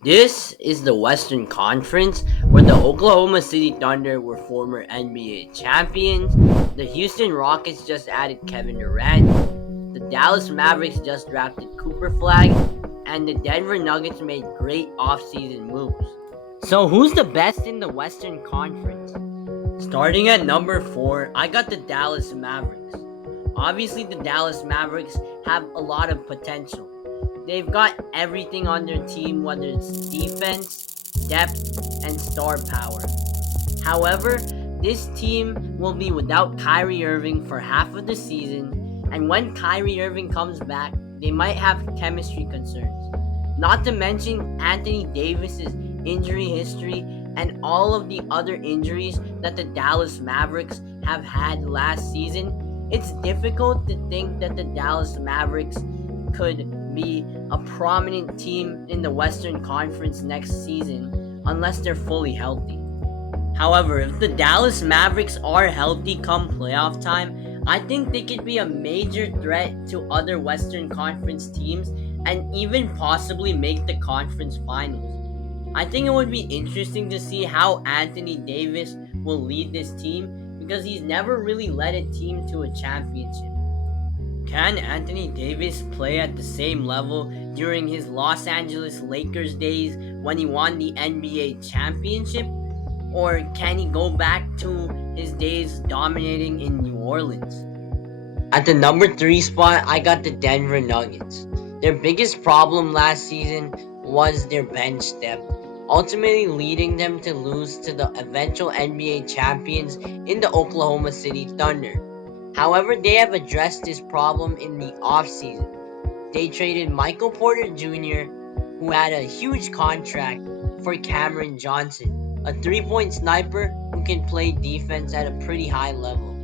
This is the Western Conference where the Oklahoma City Thunder were former NBA champions, the Houston Rockets just added Kevin Durant, the Dallas Mavericks just drafted Cooper Flag, and the Denver Nuggets made great offseason moves. So who's the best in the Western Conference? Starting at number 4, I got the Dallas Mavericks. Obviously, the Dallas Mavericks have a lot of potential. They've got everything on their team, whether it's defense, depth, and star power. However, this team will be without Kyrie Irving for half of the season, and when Kyrie Irving comes back, they might have chemistry concerns. Not to mention Anthony Davis's injury history and all of the other injuries that the Dallas Mavericks have had last season. It's difficult to think that the Dallas Mavericks could be a prominent team in the Western Conference next season unless they're fully healthy. However, if the Dallas Mavericks are healthy come playoff time, I think they could be a major threat to other Western Conference teams and even possibly make the conference finals. I think it would be interesting to see how Anthony Davis will lead this team because he's never really led a team to a championship. Can Anthony Davis play at the same level during his Los Angeles Lakers days when he won the NBA championship? Or can he go back to his days dominating in New Orleans? At the number 3 spot, I got the Denver Nuggets. Their biggest problem last season was their bench depth, ultimately leading them to lose to the eventual NBA champions in the Oklahoma City Thunder. However, they have addressed this problem in the offseason. They traded Michael Porter Jr., who had a huge contract, for Cameron Johnson, a three-point sniper who can play defense at a pretty high level.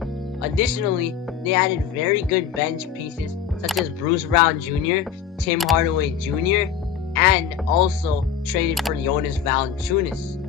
Additionally, they added very good bench pieces such as Bruce Brown Jr., Tim Hardaway Jr., and also traded for Jonas Valanciunas.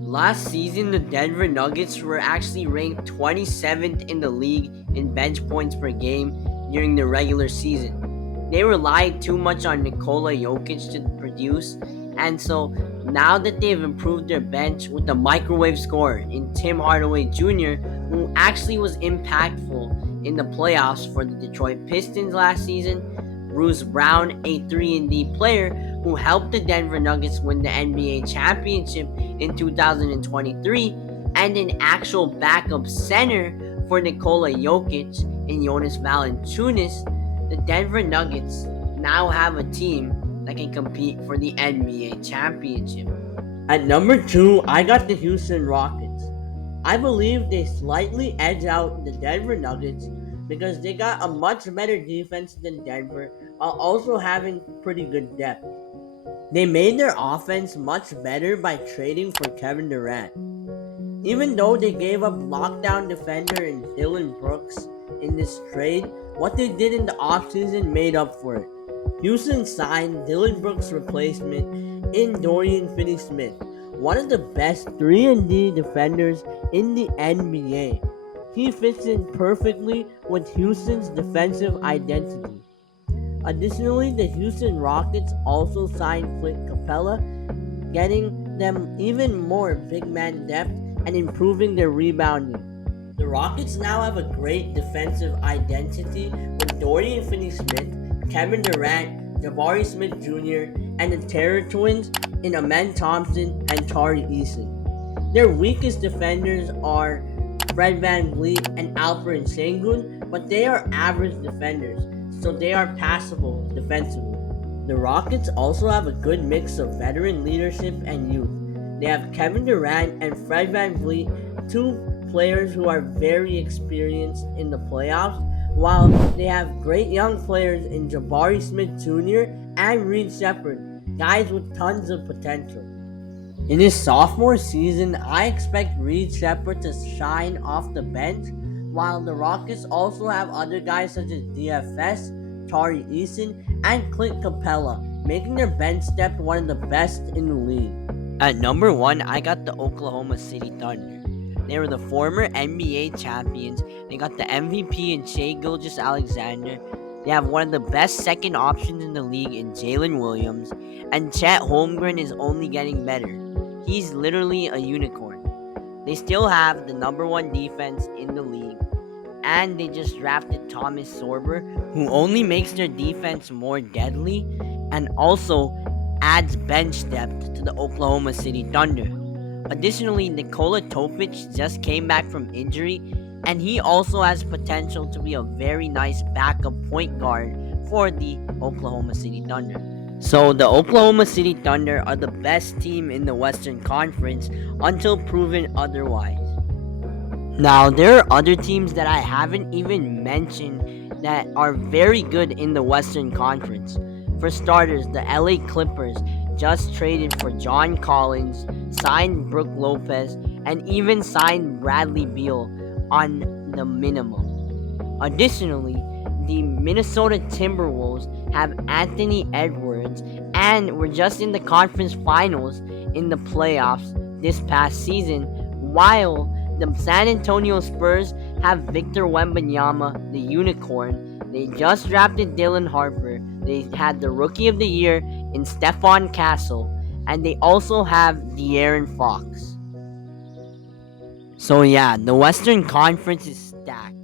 Last season, the Denver Nuggets were actually ranked 27th in the league in bench points per game during the regular season. They relied too much on Nikola Jokic to produce, and so now that they've improved their bench with a microwave scorer in Tim Hardaway Jr., who actually was impactful in the playoffs for the Detroit Pistons last season, Bruce Brown, a 3-and-D player who helped the Denver Nuggets win the NBA championship in 2023, and an actual backup center for Nikola Jokic and Jonas Valanciunas, the Denver Nuggets now have a team that can compete for the NBA championship. At number 2, I got the Houston Rockets. I believe they slightly edge out the Denver Nuggets because they got a much better defense than Denver while also having pretty good depth. They made their offense much better by trading for Kevin Durant. Even though they gave up lockdown defender and Dillon Brooks in this trade, what they did in the offseason made up for it. Houston signed Dillon Brooks' replacement in Dorian Finney-Smith, one of the best 3-and-D defenders in the NBA. He fits in perfectly with Houston's defensive identity. Additionally, the Houston Rockets also signed Clint Capella, getting them even more big man depth and improving their rebounding. The Rockets now have a great defensive identity with Dorian Finney-Smith, Kevin Durant, Jabari Smith Jr., and the Terror Twins in Amen Thompson and Tari Eason. Their weakest defenders are Fred VanVleet and Alperen Sengun, but they are average defenders, so they are passable defensively. The Rockets also have a good mix of veteran leadership and youth. They have Kevin Durant and Fred VanVleet, two players who are very experienced in the playoffs, while they have great young players in Jabari Smith Jr. and Reed Shepard, guys with tons of potential. In his sophomore season, I expect Reed Shepard to shine off the bench, while the Rockets also have other guys such as DFS, Tari Eason, and Clint Capella, making their bench depth one of the best in the league. At number 1, I got the Oklahoma City Thunder. They were the former NBA champions. They got the MVP in Shai Gilgeous-Alexander. They have one of the best second options in the league in Jalen Williams, and Chet Holmgren is only getting better. He's literally a unicorn. They still have the number one defense in the league, and they just drafted Thomas Sorber, who only makes their defense more deadly and also adds bench depth to the Oklahoma City Thunder. Additionally, Nikola Topic just came back from injury, and he also has potential to be a very nice backup point guard for the Oklahoma City Thunder. So, the Oklahoma City Thunder are the best team in the Western Conference until proven otherwise. Now, there are other teams that I haven't even mentioned that are very good in the Western Conference. For starters, the LA Clippers just traded for John Collins, signed Brook Lopez, and even signed Bradley Beal on the minimum. Additionally, the Minnesota Timberwolves have Anthony Edwards and were just in the conference finals in the playoffs this past season, while the San Antonio Spurs have Victor Wembanyama, the unicorn. They just drafted Dylan Harper. They had the Rookie of the Year in Stephon Castle, and they also have De'Aaron Fox. So yeah, the Western Conference is stacked.